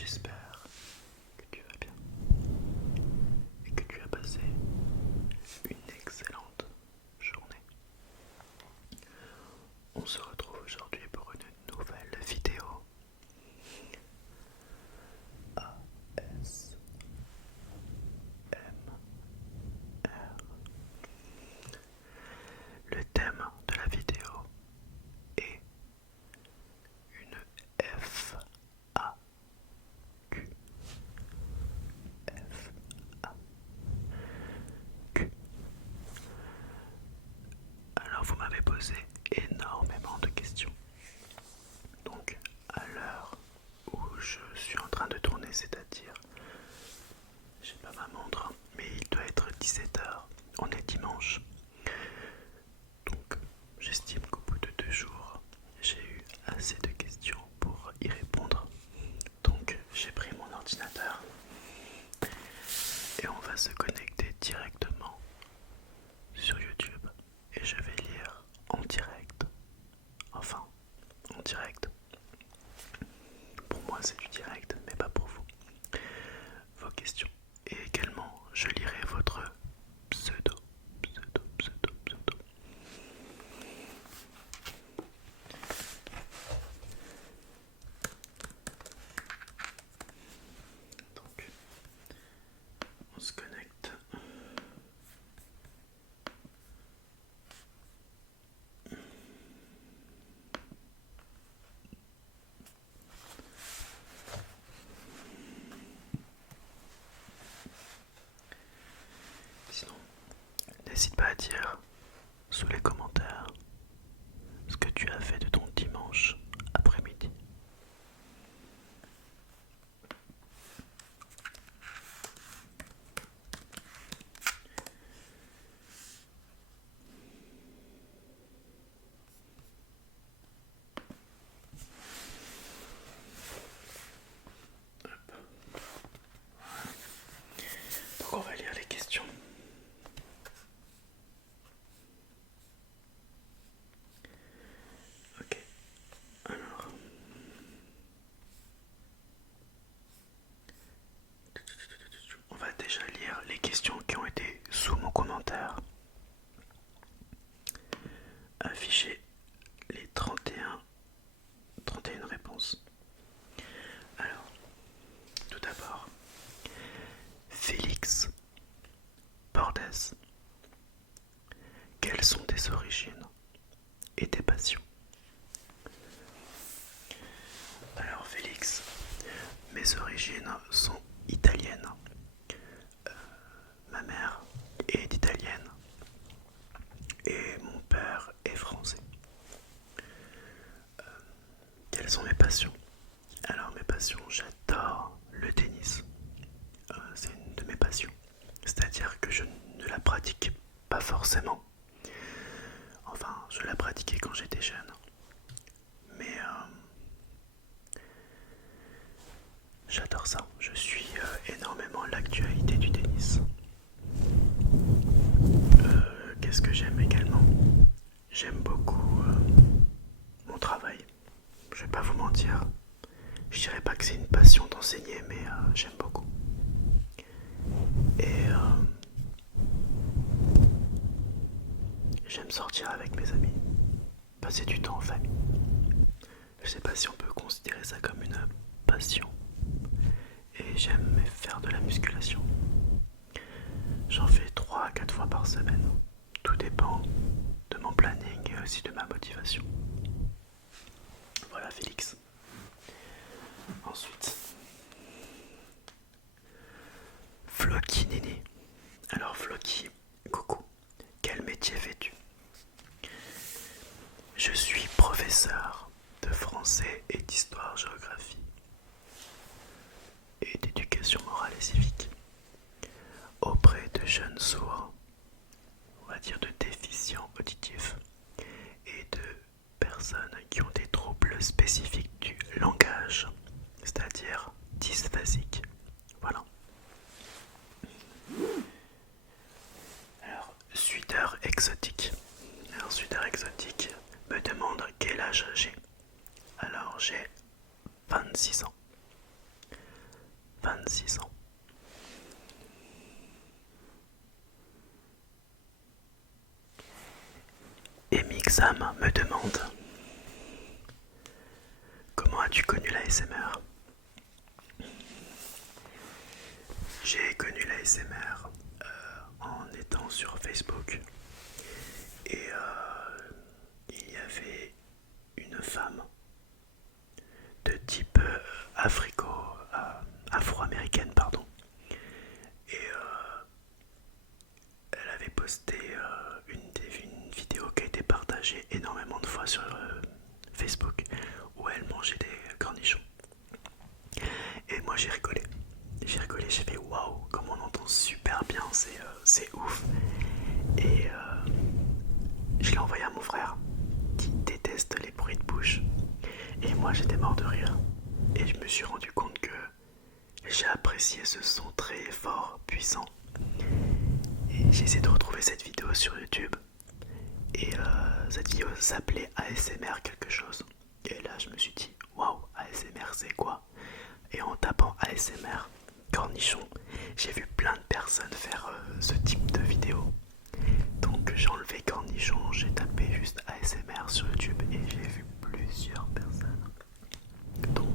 J'espère que tu vas bien et que tu as passé une excellente journée. On se retrouve aujourd'hui pour une nouvelle vidéo ASMR. Le thème de la vidéo est une FAQ. FAQ. Alors vous m'avez posé énormément de questions. Donc à l'heure où je suis en train de tourner, c'est-à-dire, j'ai pas ma montre, mais il doit être 17h, on est dimanche. Donc j'estime qu'au bout de 2 jours, j'ai eu assez de questions pour y répondre. Donc j'ai pris mon ordinateur et on va se connecter directement sur YouTube et je vais lire en direct. Enfin, en direct. Pour moi c'est du direct, mais pas pour vous. Vos questions. Et également, je lirai votre pseudo. Donc, on se connecte. Sinon, n'hésite pas à dire sous les commentaires ce que tu as fait de ton dimanche après-midi. Donc on va lire les questions. Ok, alors on va déjà lire les questions qui ont été sous mon commentaire. Afficher les 31 réponses. Alors, tout d'abord, Félix Bordès. Quelles sont tes origines et tes passions? Alors Félix, mes origines sont italiennes. Ma mère est italienne et mon père est français. Quelles sont mes passions? Alors mes passions, j'adore le tennis. C'est une de mes passions. C'est-à-dire que je ne la pratique pas forcément. Enfin, je la pratiquais quand j'étais jeune. Mais j'adore ça. Je suis énormément l'actualité du tennis. Qu'est-ce que j'aime également? J'aime beaucoup mon travail. Je vais pas vous mentir. Je dirais pas que c'est une passion d'enseigner, mais j'aime beaucoup. Et j'aime sortir avec mes amis, passer du temps en famille. Je sais pas si on peut considérer ça comme une passion. Et j'aime faire de la musculation. J'en fais 3 à 4 fois par semaine. Tout dépend de mon planning et aussi de ma motivation. Voilà Félix. Ensuite, Floki Nini. Alors Floki, coucou. Quel métier fais-tu? Je suis professeur de français et d'histoire-géographie et d'éducation morale et civique auprès de jeunes sourds, on va dire de déficients auditifs et de personnes qui ont des troubles spécifiques du langage, c'est-à-dire dysphasiques. Voilà. Alors, Suideur exotique. Alors, Suideur exotique me demande quel âge j'ai. Alors, j'ai 26 ans. Mixam me demande: comment as-tu connu l'ASMR? J'ai connu l'ASMR en étant sur Facebook et il y avait une femme de type afro-américaine, pardon, et elle avait posté une vidéo qui a été partagée énormément de fois sur Facebook où elle mangeait des cornichons. Et moi j'ai rigolé, j'ai fait waouh, comme on entend super bien, c'est ouf. Et je l'ai envoyé à mon frère qui déteste les bruits de bouche. Et moi j'étais mort de rire. Et je me suis rendu compte que j'ai apprécié ce son très fort, puissant. Et j'ai essayé de retrouver cette vidéo sur YouTube. Et cette vidéo s'appelait ASMR quelque chose. Et là je me suis dit waouh, ASMR c'est quoi? Et en tapant ASMR cornichon, j'ai vu plein de personnes faire ce type de vidéo. Donc j'ai enlevé cornichon, j'ai tapé juste ASMR sur YouTube et j'ai vu plusieurs personnes, dont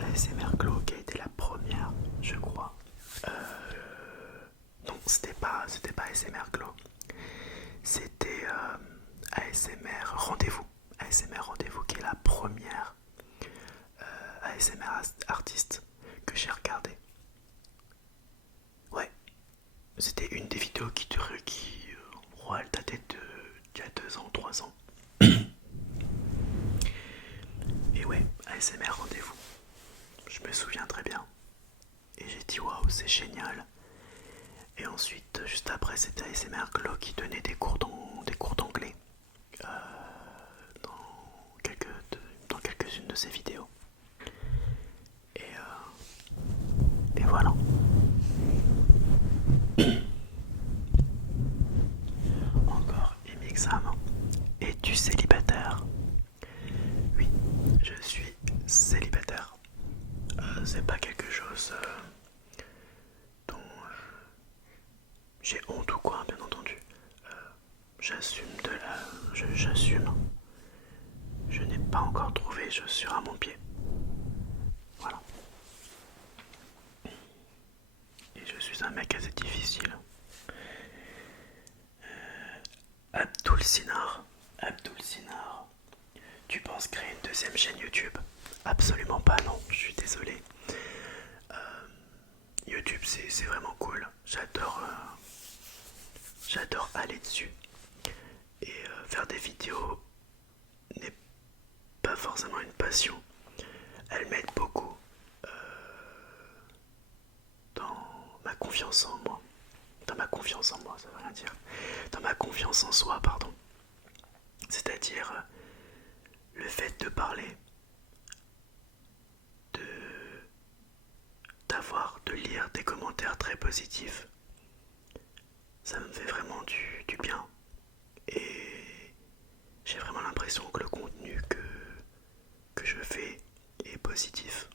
ASMR Glow qui a été la première, je crois. Non, c'était pas ASMR Glow, c'était ASMR Rendez-vous. ASMR Rendez-vous qui est la première ASMR artiste que j'ai regardé. Ouais, c'était une des vidéos qui elle datait d'il y a 2 ans, 3 ans. Et ouais, ASMR Rendez-vous. Je me souviens très bien. Et j'ai dit waouh, c'est génial. Et ensuite, juste après, c'était ASMR Glow qui donnait des cours d'anglais dans quelques-unes de ses vidéos. Et voilà. Encore Emixam. Es-tu célibataire? Oui, je suis célibataire. C'est pas quelque chose dont j'ai honte ou quoi, bien entendu. J'assume j'assume. Je n'ai pas encore trouvé chaussure à mon pied. Voilà. Et je suis un mec assez difficile. Abdul Sinar, tu penses créer une deuxième chaîne YouTube? Absolument pas, non, je suis désolé. YouTube c'est vraiment cool, j'adore aller dessus. Et faire des vidéos n'est pas forcément une passion. Elle m'aide beaucoup dans ma confiance en moi. Dans ma confiance en moi, ça veut rien dire. Dans ma confiance en soi, pardon. C'est-à-dire le fait de parler, de lire des commentaires très positifs, ça me fait vraiment du bien. Et j'ai vraiment l'impression que le contenu que je fais est positif.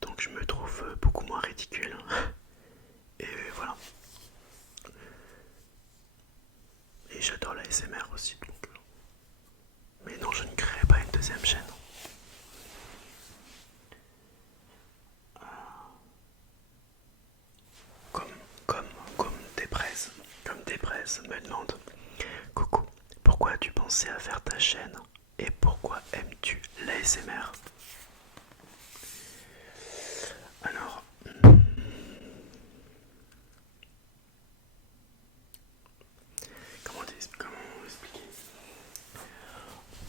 Donc je me trouve beaucoup moins ridicule. Et voilà. Et j'adore la SMR aussi. Donc... Mais non, je ne créerai pas une deuxième chaîne. Comme Dépresse me demande: coucou, pourquoi as-tu pensé à faire ta chaîne et pourquoi aimes-tu l'ASMR? Alors, comment expliquer?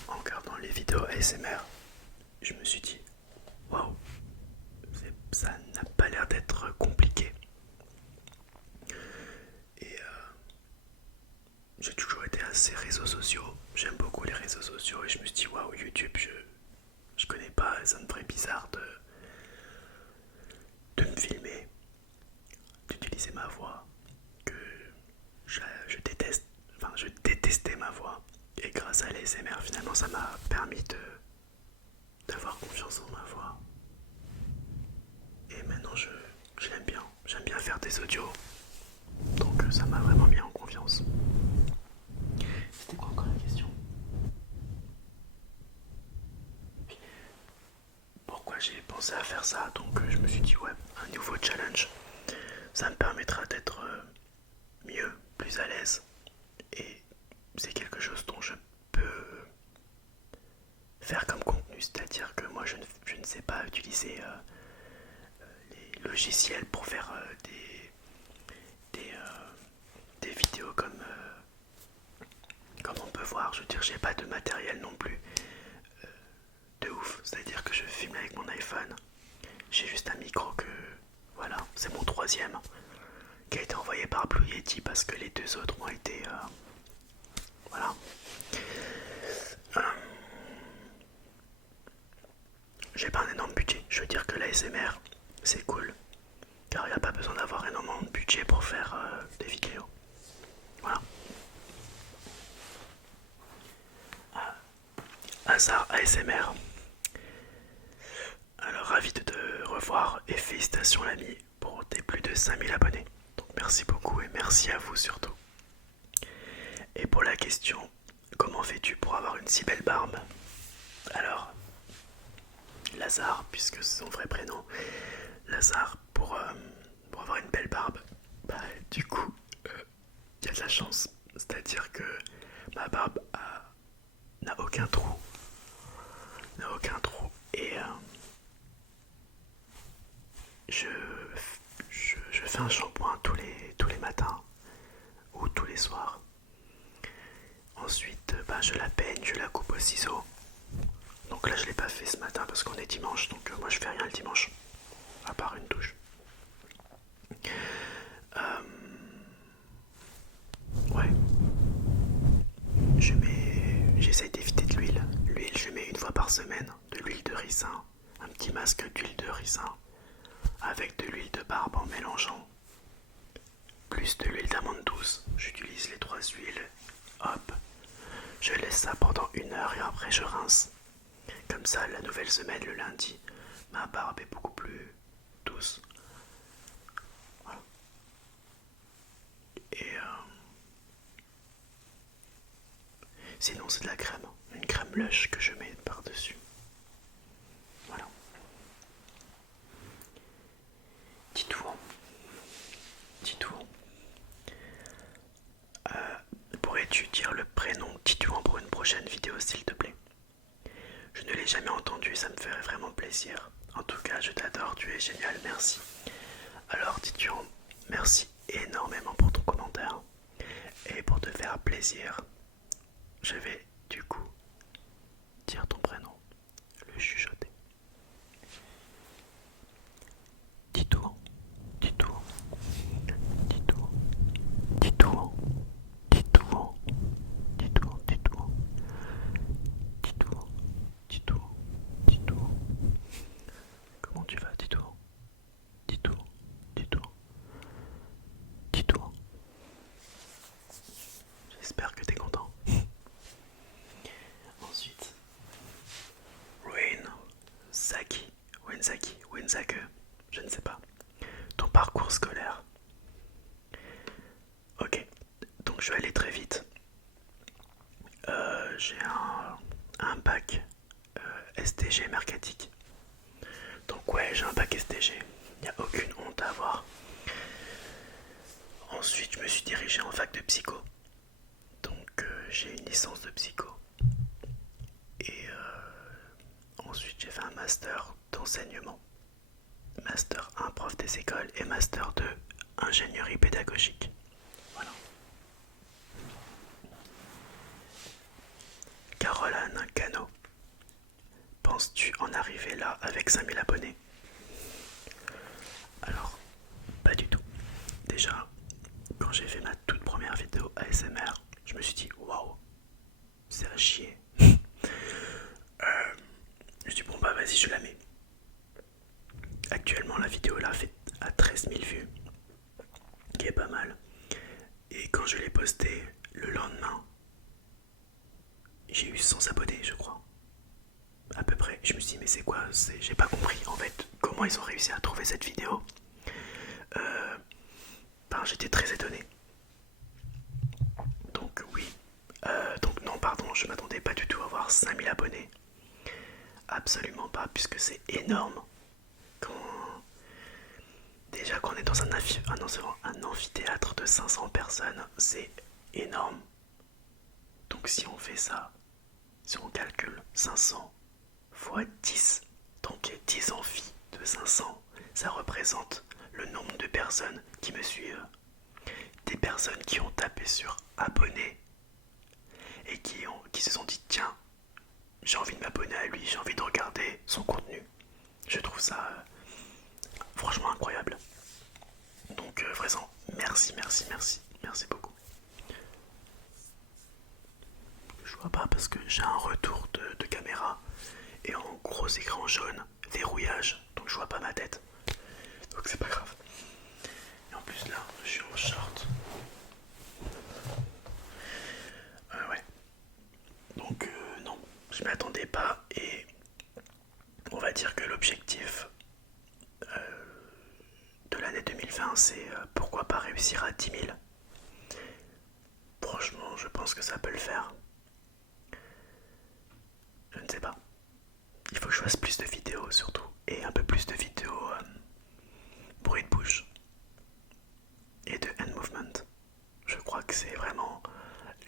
En regardant les vidéos ASMR, je me suis dit waouh, ça n'a pas l'air d'être compliqué. Et j'ai toujours été assez réseaux sociaux, j'aime beaucoup les réseaux sociaux et je me suis dit waouh, YouTube, je connais pas, ça me ferait bizarre de me filmer, d'utiliser ma voix, que je déteste, enfin je détestais ma voix. Et grâce à l'ASMR, finalement, ça m'a permis d'avoir confiance en ma voix. Et maintenant, je l'aime bien. J'aime bien faire des audios. Donc ça m'a vraiment mis en confiance. j'ai pensé à faire ça, donc je me suis dit ouais, un nouveau challenge, ça me permettra d'être mieux, plus à l'aise, et c'est quelque chose dont je peux faire comme contenu, c'est-à-dire que moi je ne sais pas utiliser les logiciels pour faire des vidéos comme on peut voir. Je veux dire, j'ai pas de matériel non plus de ouf, c'est-à-dire que je filme avec mon iPhone, j'ai juste un micro que, voilà, c'est mon troisième, qui a été envoyé par Blue Yeti parce que les deux autres ont été, voilà. J'ai pas un énorme budget, je veux dire que l'ASMR, c'est cool, car il n'y a pas besoin d'avoir énormément de budget pour faire des vidéos. Voilà. Hasard ASMR. Alors ravi de te revoir et félicitations l'ami pour tes plus de 5000 abonnés. Donc merci beaucoup et merci à vous surtout. Et pour la question, comment fais-tu pour avoir une si belle barbe? Alors, Lazare, puisque c'est son vrai prénom, Lazare, pour avoir une belle barbe, bah du coup, il y a de la chance. C'est-à-dire que ma barbe n'a aucun trou. N'a aucun trou. Et je fais un shampoing tous les matins ou tous les soirs. Ensuite, je la peigne, je la coupe au ciseau. Donc là, je l'ai pas fait ce matin parce qu'on est dimanche, donc moi je fais rien le dimanche, à part une douche. Ouais. J'essaye d'éviter de l'huile. L'huile, je mets une fois par semaine de l'huile de ricin, un petit masque d'huile de ricin, avec de l'huile de barbe en mélangeant, plus de l'huile d'amande douce. J'utilise les trois huiles. Hop, je laisse ça pendant 1 heure et après je rince. Comme ça, la nouvelle semaine, le lundi, ma barbe est beaucoup plus douce. Voilà. Et sinon, c'est de la crème. Une crème Lush que je mets par-dessus. Voilà. Titouan. Titouan. Pourrais-tu dire le prénom Titouan pour une prochaine vidéo, s'il te plaît? Je ne l'ai jamais entendu, ça me ferait vraiment plaisir. En tout cas, je t'adore, tu es génial, merci. Alors, Titouan, merci énormément pour ton commentaire. Et pour te faire plaisir, je vais du coup dire ton prénom, le chuchoter. Titouan, Titouan, Titouan, Titouan, Titouan, Titouan, Titouan, Titouan, Titouan, Titouan. Comment tu vas, Titouan? Titouan, Titouan, Titouan. J'espère que t'es content. Ensuite, Wenzake, je ne sais pas. Ton parcours scolaire. Ok, donc je vais aller très vite. J'ai un bac STG mercatique. Donc ouais, j'ai un bac STG. Il n'y a aucune honte à avoir. Ensuite, je me suis dirigé en fac de psycho. Donc j'ai une licence de psycho. Et ensuite, j'ai fait un master d'enseignement. Master 1 prof des écoles et Master 2 ingénierie pédagogique. Voilà. Caroline Cano, penses-tu en arriver là avec 5000 abonnés? Alors, pas du tout. Déjà, quand j'ai fait ma toute première vidéo ASMR, je me suis dit waouh, c'est à chier. Je dis bon bah vas-y, je la mets. Actuellement, la vidéo là fait à 13 000 vues, qui est pas mal. Et quand je l'ai postée le lendemain, j'ai eu 100 abonnés, je crois. À peu près. Je me suis dit, mais c'est quoi? J'ai pas compris en fait comment ils ont réussi à trouver cette vidéo. J'étais très étonné. Donc, oui. Donc, non, pardon, je m'attendais pas du tout à avoir 5000 abonnés. absolument pas, puisque c'est énorme. Quand... Déjà qu'on est dans un amphithéâtre de 500 personnes, c'est énorme. Donc si on fait ça, si on calcule 500 fois 10, donc j'ai 10 amphis de 500, ça représente le nombre de personnes qui me suivent. Des personnes qui ont tapé sur abonner et qui se sont dit tiens, j'ai envie de m'abonner à lui, j'ai envie de regarder son contenu. Je trouve ça franchement incroyable. Donc vraiment, merci beaucoup. Je vois pas parce que j'ai un retour de caméra et en gros écran jaune, verrouillage, donc je vois pas ma tête. Donc c'est pas grave. Et en plus là, je suis en short. Ouais. Donc non, je m'y attendais pas et on va dire que l'objectif de l'année 2020 c'est pourquoi pas réussir à 10 000. Franchement, je pense que ça peut le faire. Je ne sais pas. Il faut que je fasse plus de vidéos surtout. Et un peu plus de vidéos bruit de bouche. Et de hand movement. Je crois que c'est vraiment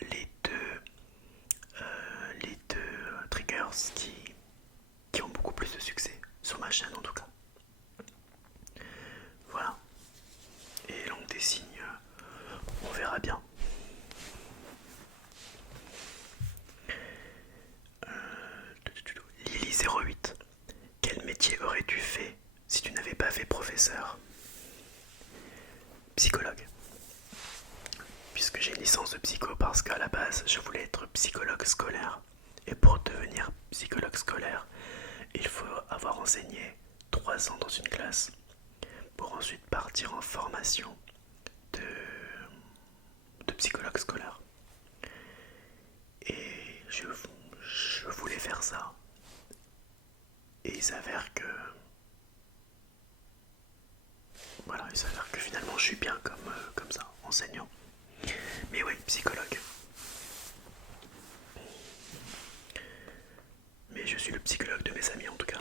les deux triggers qui ont beaucoup plus de succès. Sur ma chaîne en tout cas. Voilà. Et langue des signes, on verra bien. Lily08. Quel métier aurais-tu fait si tu n'avais pas fait professeur? Psychologue. Puisque j'ai une licence de psycho parce qu'à la base je voulais être psychologue scolaire. Et pour devenir psychologue scolaire, il faut avoir enseigné 3 ans dans une classe pour ensuite partir en formation de psychologue scolaire. Et je voulais faire ça. Et il s'avère que... Voilà, il s'avère que finalement je suis bien comme ça, enseignant. Mais oui, psychologue. Mais je suis le psychologue de mes amis en tout cas.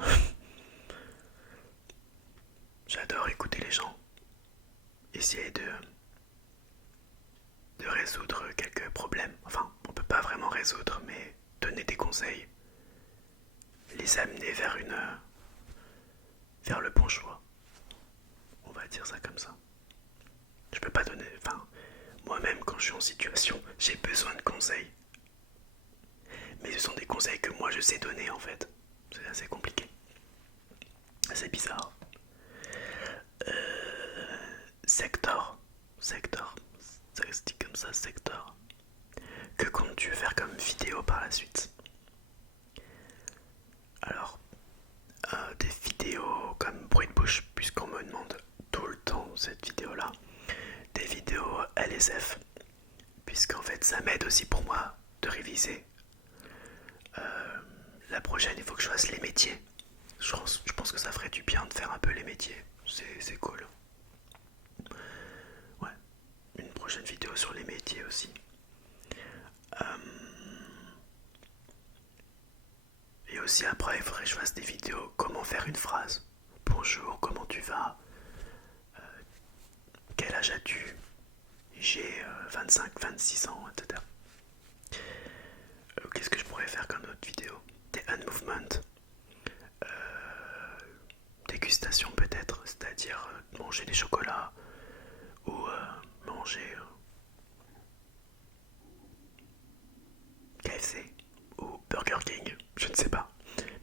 J'adore écouter les gens. Essayer de résoudre quelques problèmes. Enfin, on peut pas vraiment résoudre, mais donner des conseils. Les amener vers le bon choix. On va dire ça comme ça. Je peux pas donner... Enfin, moi-même quand je suis en situation, j'ai besoin de conseils. Mais ce sont des conseils que moi je sais donner en fait. C'est assez compliqué. C'est bizarre. Sector. Sector. Ça se dit comme ça, sector. Que comptes-tu faire comme vidéo par la suite? Alors, des vidéos comme bruit de bouche, puisqu'on me demande tout le temps cette vidéo-là. Des vidéos LSF, puisqu'en fait ça m'aide aussi pour moi de réviser. La prochaine, il faut que je fasse les métiers. Je pense que ça ferait du bien de faire un peu les métiers. C'est cool. Ouais, une prochaine vidéo sur les métiers aussi. Et aussi après, il faudrait que je fasse des vidéos comment faire une phrase. Bonjour, comment tu vas? Quel âge as-tu? J'ai 25, 26 ans, etc. Qu'est-ce que je pourrais faire comme autre vidéo? Des hand movements. Dégustation peut-être, c'est-à-dire manger des chocolats ou manger KFC ou Burger King, je ne sais pas.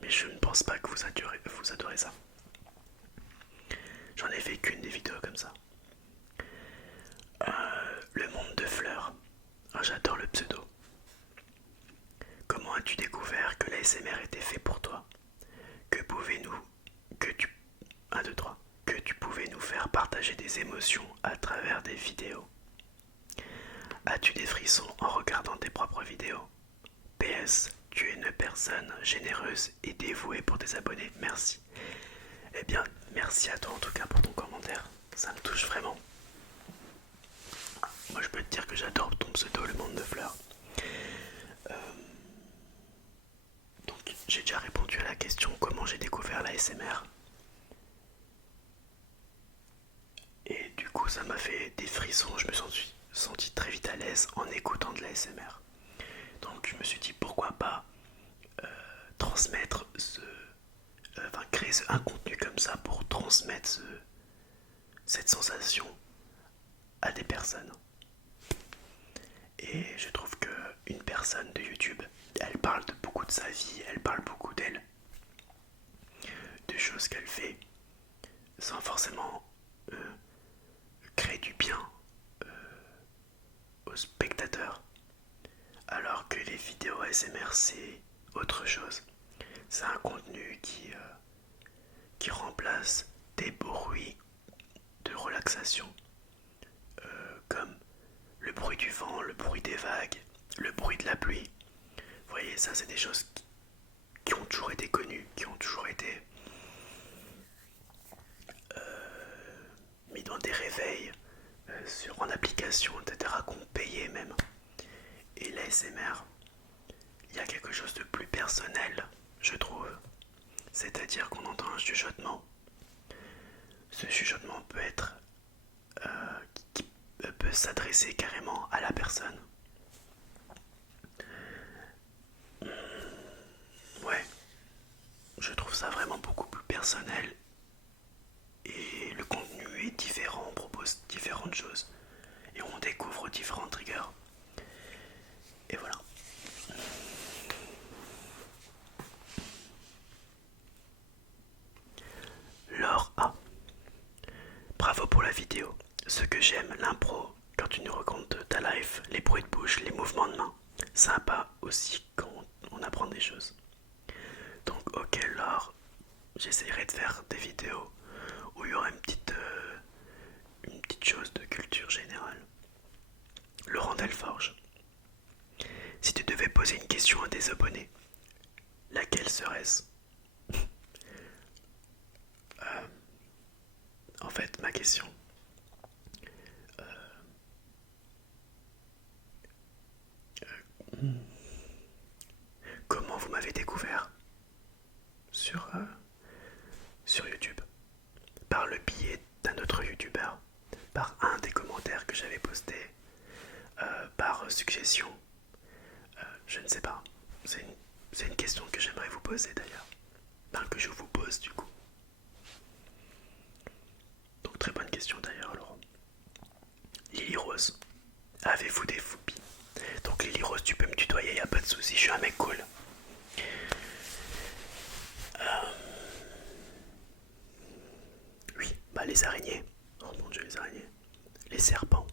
Mais je ne pense pas que vous adorez ça. J'en ai fait qu'une des vidéos comme ça. Le monde de fleurs. Oh, j'adore le pseudo. Comment as-tu découvert que l'ASMR était fait pour toi? Que pouvez-nous... Que tu... 1, 2, 3. Que tu pouvais nous faire partager des émotions à travers des vidéos? As-tu des frissons en regardant tes propres vidéos? PS, tu es une personne généreuse et dévouée pour tes abonnés, merci. Eh bien, merci à toi en tout cas pour ton commentaire, ça me touche vraiment. Moi je peux te dire que j'adore ton pseudo, le monde de fleurs. Donc j'ai déjà répondu à la question comment j'ai découvert la l'ASMR. Et du coup, ça m'a fait des frissons. Je me suis senti très vite à l'aise en écoutant de la l'ASMR. Donc, je me suis dit pourquoi pas transmettre créer un contenu comme ça pour transmettre cette sensation à des personnes. Et je trouve que une personne de YouTube, elle parle de beaucoup de sa vie, elle parle beaucoup d'elle, de choses qu'elle fait, sans forcément créer du bien aux spectateurs. Alors que les vidéos ASMR, c'est autre chose. C'est un contenu qui remplace des bruits de relaxation, comme le bruit du vent, le bruit des vagues, le bruit de la pluie. Vous voyez, ça c'est des choses qui ont toujours été connues, qui ont toujours été mis dans des réveils, en application, etc., qu'on payait même. Et l'ASMR, il y a quelque chose de plus personnel, je trouve. C'est-à-dire qu'on entend un chuchotement. Ce chuchotement peut être qui peut s'adresser carrément à la personne. Ouais, je trouve ça vraiment beaucoup plus personnel et le contenu est différent, on propose différentes choses et on découvre différents triggers. Et voilà. Laure A. Bravo pour la vidéo. Ce que j'aime, l'impro, quand tu nous racontes ta life, les bruits de bouche, les mouvements de main. Sympa aussi quand on apprend des choses. Donc ok Laure, j'essaierai de faire des vidéos où il y aura une petite chose de culture générale. Laurent Delforge. Si tu devais poser une question à des abonnés, laquelle serait-ce? En fait, ma question, comment vous m'avez découvert sur, sur YouTube? Par le biais d'un autre YouTuber, par un des commentaires que j'avais posté, par suggestion, je ne sais pas. C'est une question que j'aimerais vous poser d'ailleurs. Enfin, que je vous pose du coup. Donc très bonne question d'ailleurs Laurent. Lily Rose, avez-vous des phobies? Donc Lily Rose, tu peux me tutoyer, y a pas de souci, je suis un mec cool. Oui, bah les araignées. Oh mon dieu, les araignées. Les serpents.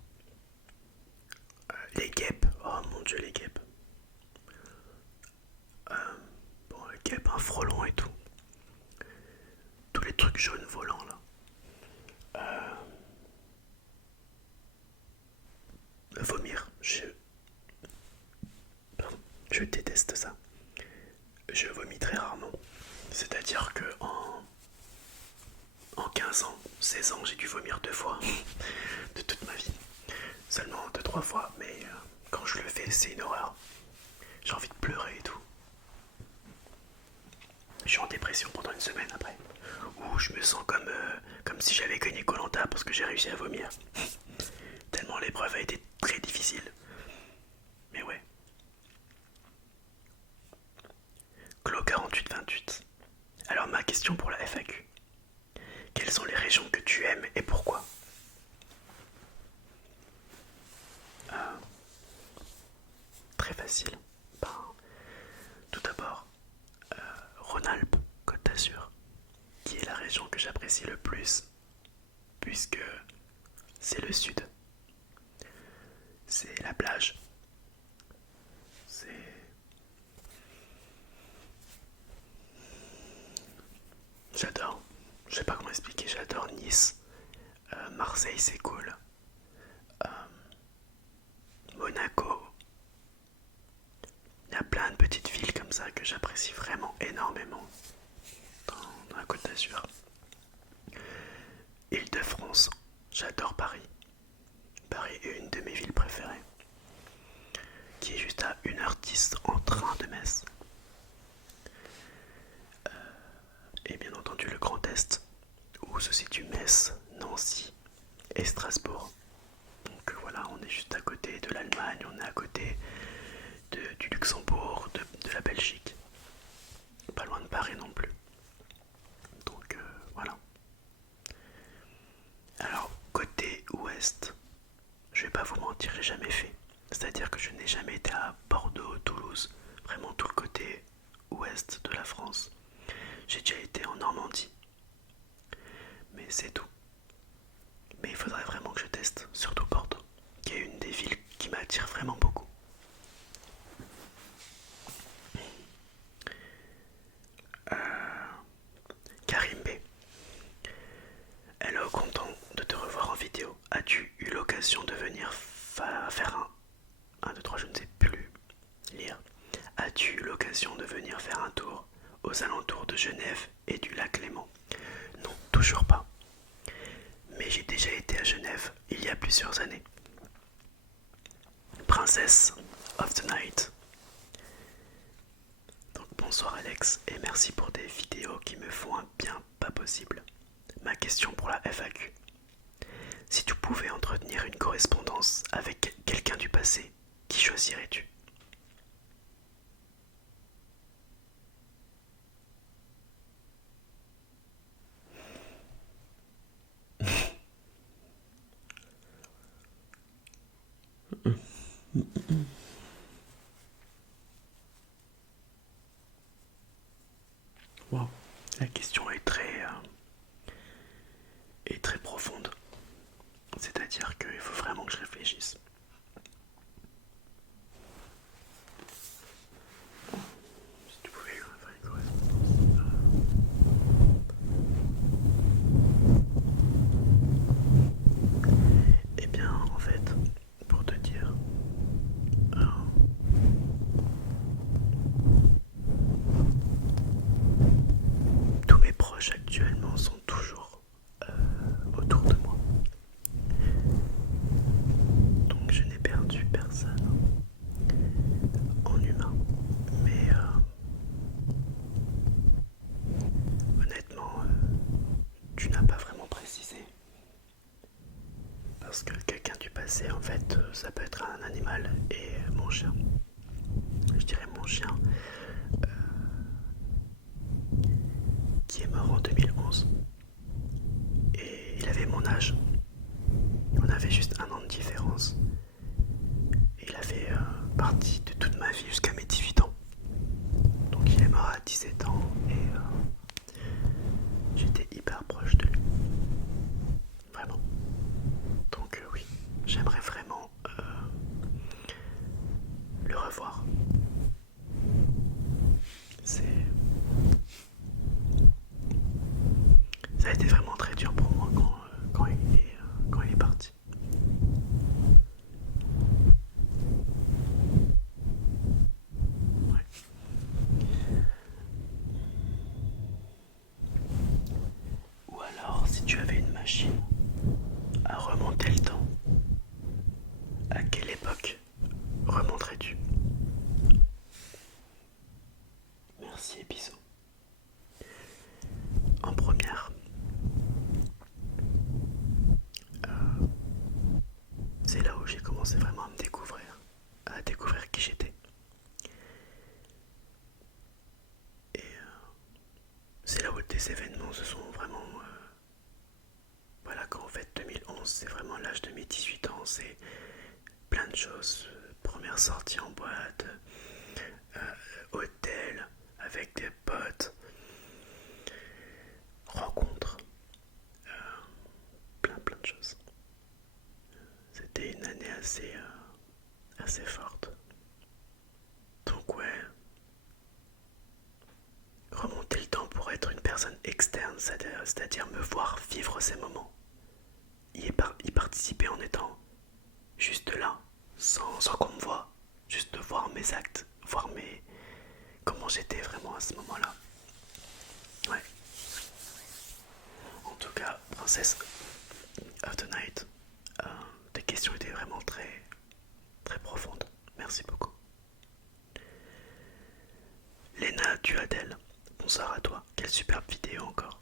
Les guêpes. Oh mon dieu, les guêpes. Bon, les guêpes, un frelon et tout. Tous les trucs jaunes volants là. Vomir. Pardon, je déteste ça. Je vomis très rarement. C'est-à-dire que en 15 ans, 16 ans, j'ai dû vomir 2 fois de toute ma vie. Seulement 2-3 fois, mais quand je le fais, c'est une horreur. J'ai envie de pleurer et tout. Je suis en dépression pendant une semaine après. Où je me sens comme si j'avais gagné Koh Lanta parce que j'ai réussi à vomir. Tellement l'épreuve a été très difficile. Mais ouais. Clos 4828. Alors ma question pour la FAQ. Quelles sont les régions que tu aimes et pourquoi? Très facile. Ben, tout d'abord, Rhône-Alpes, Côte d'Azur, qui est la région que j'apprécie le plus, puisque c'est le sud. C'est la plage. C'est... J'adore. Je sais pas comment expliquer, j'adore Nice. Marseille, c'est cool. Monaco. Il y a plein de petites villes comme ça que j'apprécie vraiment énormément dans la Côte d'Azur. Île-de-France, j'adore Paris. Paris est une de mes villes préférées, qui est juste à 1h10 en train de Metz. entendu le Grand Est, où se situent Metz, Nancy et Strasbourg. Donc voilà, on est juste à côté de l'Allemagne, on est à côté du Luxembourg, de la Belgique. Pas loin de Paris non plus. Donc voilà. Alors, côté ouest, je vais pas vous mentir, j'ai jamais fait. C'est-à-dire que je n'ai jamais été à Bordeaux, Toulouse, vraiment tout le côté ouest de la France. J'ai déjà été en Normandie, mais c'est tout. Mais il faudrait vraiment que je teste, surtout Bordeaux, qui est une des villes qui m'attire vraiment beaucoup. Karim B. Hello, content de te revoir en vidéo. As-tu eu l'occasion de venir faire un 2, 3, je ne sais plus lire. As-tu eu l'occasion de venir faire un tour aux alentours de Genève et du lac Léman? Non, toujours pas. Mais j'ai déjà été à Genève il y a plusieurs années. Princess of the Night. Donc bonsoir Alex et merci pour des vidéos qui me font un bien pas possible. Ma question pour la FAQ. Si tu pouvais entretenir une correspondance avec quelqu'un du passé, qui choisirais-tu? Wow, la question est très profonde. C'est-à-dire qu'il faut vraiment que je réfléchisse. Si tu pouvais faire une correspondance. Eh bien, en fait, pour te dire, tous mes proches actuellement sont toujours autour de moi. Donc je n'ai perdu personne en humain. Mais honnêtement, tu n'as pas vraiment précisé. Parce que quelqu'un du passé, en fait, ça peut être un animal et mon chien. Je dirais mon chien qui est mort en 2011. Et il avait mon âge. On avait juste 1 an de différence. Et il a fait partie de toute ma vie jusqu'à mes 18 ans. Donc il est mort à 17 ans et j'étais hyper proche de lui. Vraiment. Donc oui, j'aimerais vraiment le revoir. Ça a été vraiment très dur pour moi quand il est parti. Ouais. Ou alors, si tu avais une machine à remonter le temps, à quelle époque remonterais-tu? Merci et bisous. En première, c'est là où j'ai commencé vraiment à découvrir qui j'étais. Et c'est là où des événements se sont vraiment... voilà, quand en fait 2011, c'est vraiment l'âge de mes 18 ans, c'est plein de choses. Première sortie en boîte, hôtel, avec des potes, rencontres, plein de choses. C'était une année assez forte. Donc ouais, remonter le temps pour être une personne externe, c'est-à-dire me voir vivre ces moments. Y participer en étant juste là, sans qu'on me voie, juste voir mes actes, voir comment j'étais vraiment à ce moment-là. Ouais. En tout cas, Princess of the Night, tes questions étaient vraiment très profondes. Merci beaucoup. Léna Duadel, bonsoir à toi. Quelle superbe vidéo encore.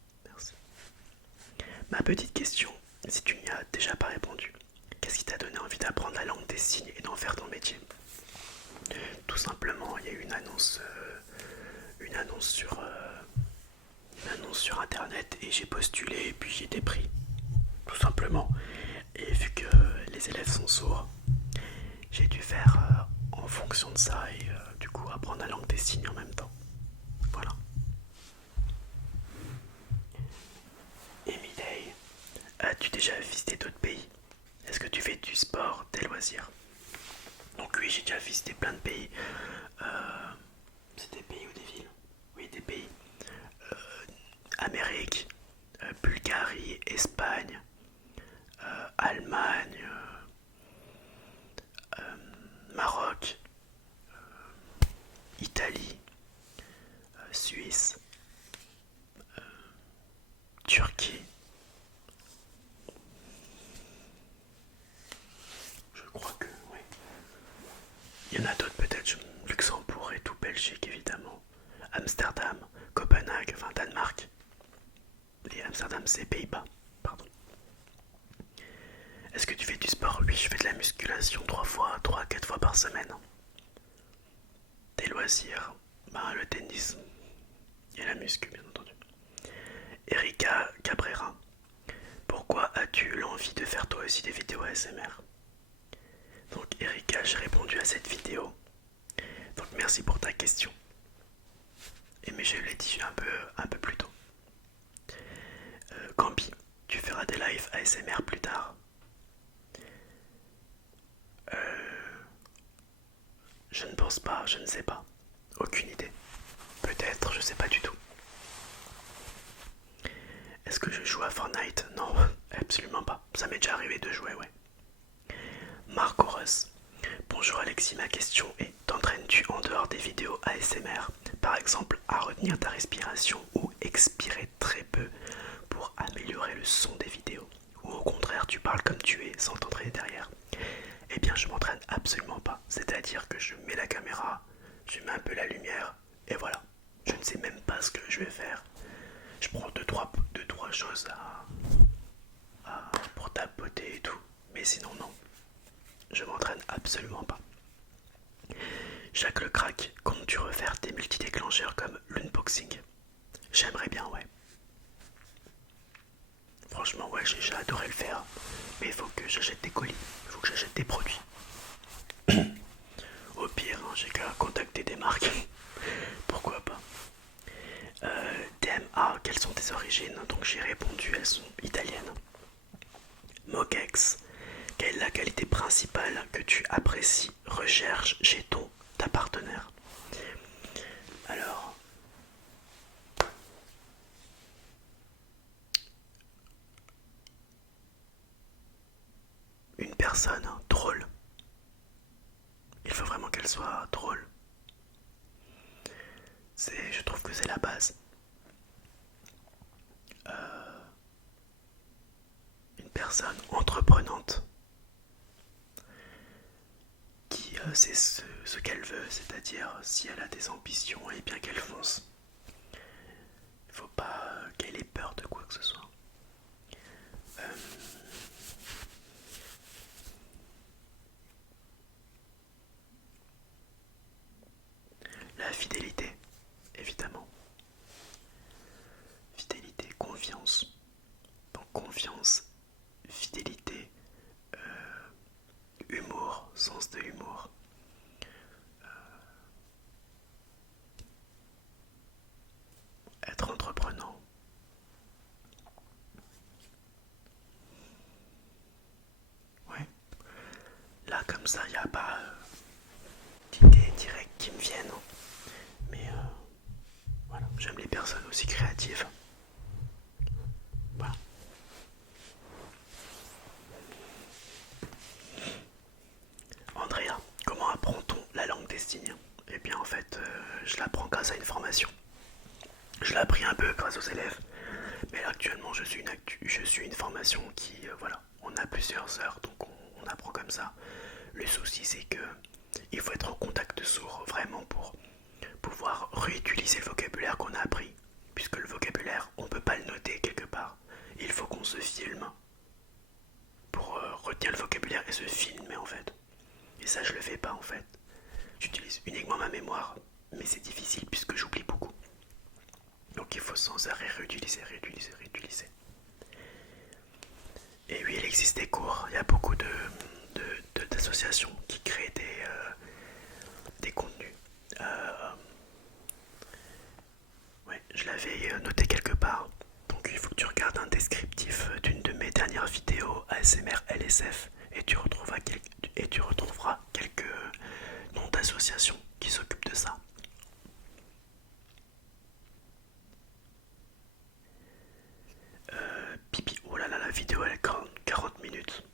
Ma petite question, si tu n'y as déjà pas répondu, qu'est-ce qui t'a donné envie d'apprendre la langue des signes et d'en faire ton métier? Tout simplement, il y a eu une annonce sur internet et j'ai postulé et puis j'ai été pris, tout simplement. Et vu que les élèves sont sourds, j'ai dû faire en fonction de ça et du coup apprendre la langue des signes en même temps. Voilà. Emily, as-tu déjà visité d'autres pays? Est-ce que tu fais du sport, des loisirs? Donc oui, j'ai déjà visité plein de pays. C'est des pays ou des villes? Oui, des pays. Amérique, Bulgarie, Espagne, Allemagne, Maroc, Italie, Suisse, Turquie. Je crois que oui. Il y en a d'autres peut-être, Luxembourg et tout, Belgique évidemment. Amsterdam, Copenhague, enfin Danemark. Et Amsterdam c'est Pays-Bas, pardon. Est-ce que tu fais du sport? Oui, je fais de la musculation 3 à 4 fois par semaine. Des loisirs, le tennis et la muscu bien entendu. Erika Cabrera, pourquoi as-tu eu l'envie de faire toi aussi des vidéos ASMR? Donc Erika, j'ai répondu à cette vidéo. Donc merci pour ta question. Et mais je l'ai dit un peu plus tôt. Campi, tu feras des lives ASMR plus tard. Je ne pense pas, je ne sais pas. Aucune idée. Peut-être, je sais pas du tout. Est-ce que je joue à Fortnite? Non, absolument pas. Ça m'est déjà arrivé de jouer, ouais. Marco Russ. Bonjour Alexis, ma question est, t'entraînes-tu en dehors des vidéos ASMR, par exemple à retenir ta respiration ou expirer très peu pour améliorer le son des vidéos? Ou au contraire, tu parles comme tu es sans t'entraîner derrière? Eh bien, je m'entraîne absolument pas. C'est-à-dire que je mets la caméra, je mets un peu la lumière, et voilà. Je ne sais même pas ce que je vais faire. Je prends deux, trois choses pour tapoter et tout. Mais sinon, non. Je m'entraîne absolument pas. Jacques le Crack, comptes-tu refaire des multidéclencheurs comme l'unboxing? J'aimerais bien, ouais. Franchement, ouais, j'ai adoré le faire. Mais il faut que j'achète des colis, il faut que j'achète des produits. Au pire, hein, j'ai qu'à contacter des marques. Pourquoi pas. DMA, quelles sont tes origines? Donc j'ai répondu, elles sont italiennes. Mogex, quelle est la qualité principale que tu apprécies, recherches chez ta partenaire? Alors, une personne drôle. Il faut vraiment qu'elle soit drôle. Je trouve que c'est la base. Une personne entreprenante qui sait ce qu'elle veut, c'est-à-dire si elle a des ambitions, et bien qu'elle fonce. Il faut pas qu'elle ait peur de quoi que ce soit. La fidélité, évidemment. Fidélité, confiance. Donc confiance, fidélité, humour, sens de l'humour. Être entreprenant. Ouais. Là, comme ça, il n'y a pas d'idées directes qui me viennent. Mais voilà, j'aime les personnes aussi créatives. Voilà. Andrea, comment apprend-on la langue des signes? Eh bien, en fait, je l'apprends grâce à une formation. Je l'ai appris un peu grâce aux élèves. Mais là, actuellement, je suis une formation qui, voilà, on a plusieurs heures, donc on apprend comme ça. Le souci, c'est que il faut être en contact sourd vraiment pour pouvoir réutiliser le vocabulaire qu'on a appris, puisque le vocabulaire, on ne peut pas le noter quelque part. Il faut qu'on on se filme pour retenir le vocabulaire et se filmer en fait. Et ça je le fais pas en fait. J'utilise uniquement ma mémoire, mais c'est difficile puisque j'oublie beaucoup. Donc il faut sans arrêt réutiliser, réutiliser, réutiliser. Et oui, il existe des cours, il y a beaucoup d'associations qui créent des contenus. Ouais, je l'avais noté quelque part. Donc il faut que tu regardes un descriptif d'une de mes dernières vidéos ASMR LSF et tu retrouveras quelques noms d'associations qui s'occupent de ça. Pipi, oh là là, la vidéo elle est 40 minutes.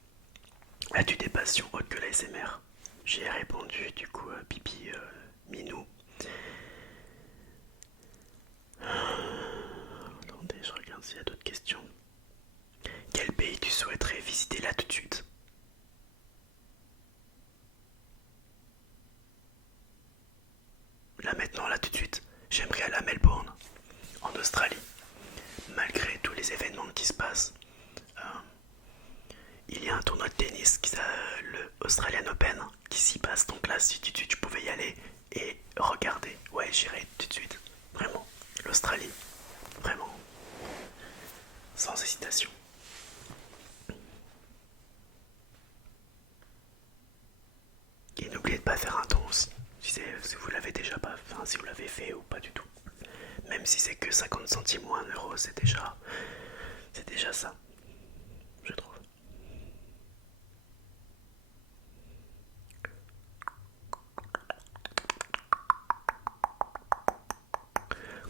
As-tu des passions autres que l'ASMR? J'ai répondu du coup Pipi Minou. Attendez, je regarde s'il y a d'autres questions. Quel pays tu souhaiterais visiter là tout de suite? Là maintenant, là tout de suite, j'aimerais aller à Melbourne, en Australie. Malgré tous les événements qui se passent, il y a un tournoi de tennis qui s'appelle le Australian Open qui s'y passe. Donc là, si tout de suite tu pouvais y aller et regarder, ouais, j'irai tout de suite. Vraiment, l'Australie, vraiment, sans hésitation. Et n'oubliez de pas faire un don aussi, si vous l'avez déjà pas, enfin si vous l'avez fait ou pas du tout. Même si c'est que 50 centimes ou 1 euro, c'est déjà ça, je trouve.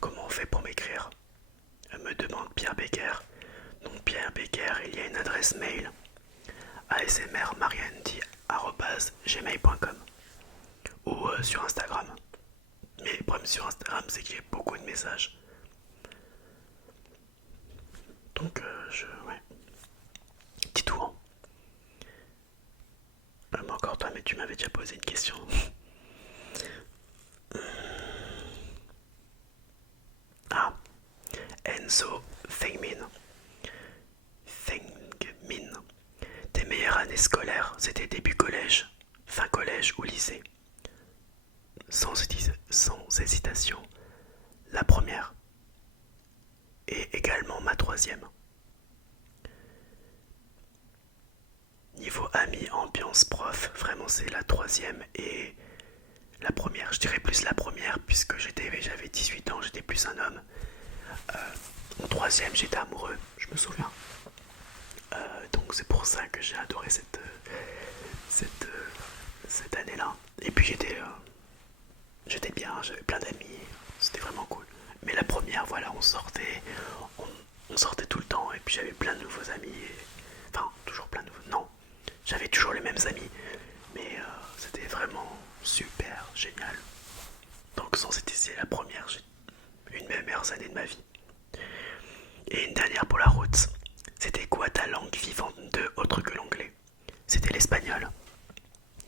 Comment on fait pour m'écrire? Me demande Pierre Becker. Donc Pierre Becker, il y a une adresse mail asmrmariandy@gmail.com ou sur Instagram. Mais le problème sur Instagram, c'est qu'il y a beaucoup de messages. Donc ouais. Dis tout, hein. Mais encore toi, mais tu m'avais déjà posé une question. Ah, Enzo Fengmin. Fengmin. Tes meilleures années scolaires, c'était début collège, fin collège ou lycée? Sans hésitation, la première. Et également ma troisième. Niveau amis, ambiance, prof, vraiment c'est la troisième et la première. Je dirais plus la première puisque j'avais 18 ans, j'étais plus un homme. En troisième, j'étais amoureux, je me souviens. Donc c'est pour ça que j'ai adoré cette année-là. Et puis j'étais bien, j'avais plein d'amis, c'était vraiment cool. Mais la première, voilà, on sortait tout le temps et puis j'avais plein de nouveaux amis. Enfin, toujours plein de nouveaux. Non, j'avais toujours les mêmes amis, mais c'était vraiment super génial. Donc sans c'était la première, j'ai une des meilleures années de ma vie. Et une dernière pour la route. C'était quoi ta langue vivante de autre que l'anglais? C'était l'espagnol.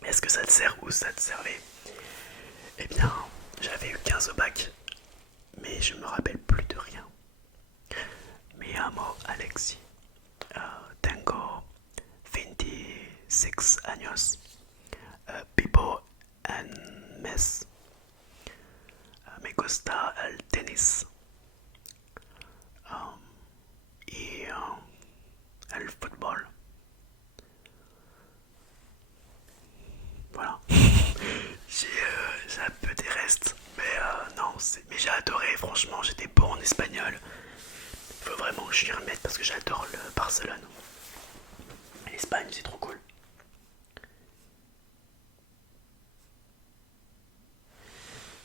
Est-ce que ça te sert ou ça te servait? Eh bien, j'avais eu 15 au bac, mais je me rappelle plus de rien. Mi amo Alexis. Tengo 26 años. Vivo en mes. Me gusta el tenis. Y el football. Voilà. J'ai un peu des restes, mais non, mais j'ai adoré, franchement, j'étais bon en espagnol. Il faut vraiment que je m'y remette parce que j'adore le Barcelone. L'Espagne, c'est trop cool.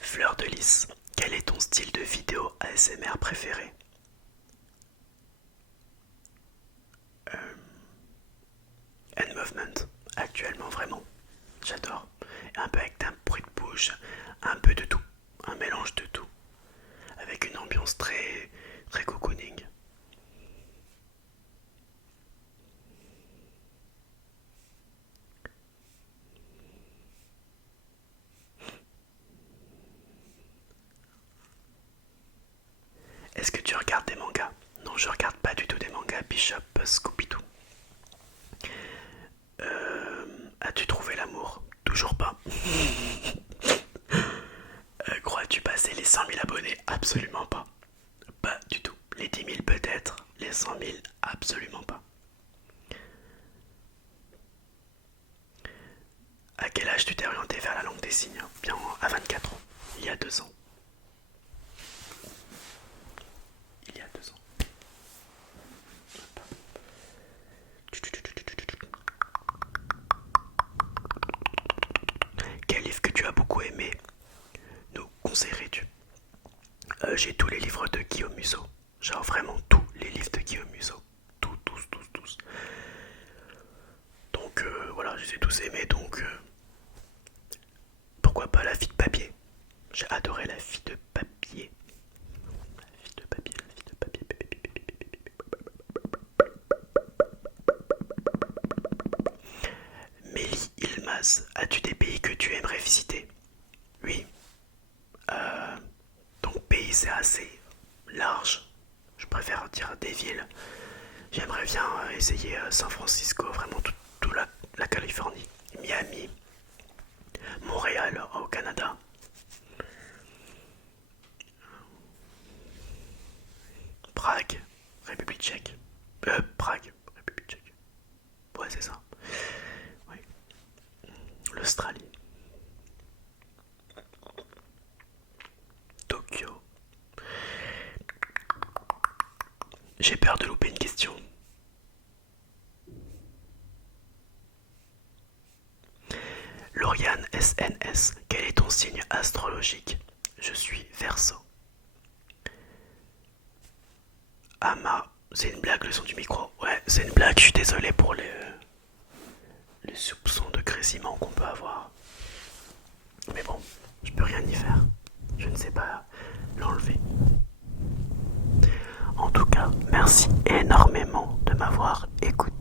Fleur de Lys, quel est ton style de vidéo ASMR préféré? Hand movement, actuellement vraiment, j'adore. Un peu avec un bruit de bouche, un peu de tout, un mélange de tout, avec une ambiance très très cocooning. Est-ce que tu regardes des mangas? Non, je regarde pas du tout des mangas, puis Ketchup Scooby-Doo. As-tu trouvé l'amour? Toujours pas. Crois-tu passer les 100 000 abonnés? Absolument pas. Pas du tout. Les 10 000 peut-être, les 100 000 absolument pas. À quel âge tu t'es orienté vers la langue des signes? Bien à 24 ans, il y a 2 ans. Il y a 2 ans. Quel livre que tu as beaucoup aimé nous conseillerais-tu? J'ai tous les livres de Guillaume Musso. Genre vraiment tous les livres de Guillaume Musso. Tous. Donc voilà, je les ai tous aimés, donc pourquoi pas La fille de papier. J'ai adoré La fille de papier. La fille de papier, la fille de papier. Mélie Ilmaz, as-tu des pays que tu aimerais visiter? Oui. Donc pays c'est assez large. Je préfère dire des villes. J'aimerais bien essayer San Francisco, vraiment toute la Californie, Miami, Montréal au Canada. Prague, République tchèque. Prague, République tchèque. Ouais, c'est ça. Oui. L'Australie. Tokyo. J'ai peur de louper une question. Lauriane SNS, quel est ton signe astrologique? Je suis Verseau. Ama, c'est une blague le son du micro? Ouais, c'est une blague, je suis désolé pour les soupçons de grésillement qu'on peut avoir. Mais bon, je peux rien y faire. Je ne sais pas l'enlever. En tout cas, merci énormément de m'avoir écouté.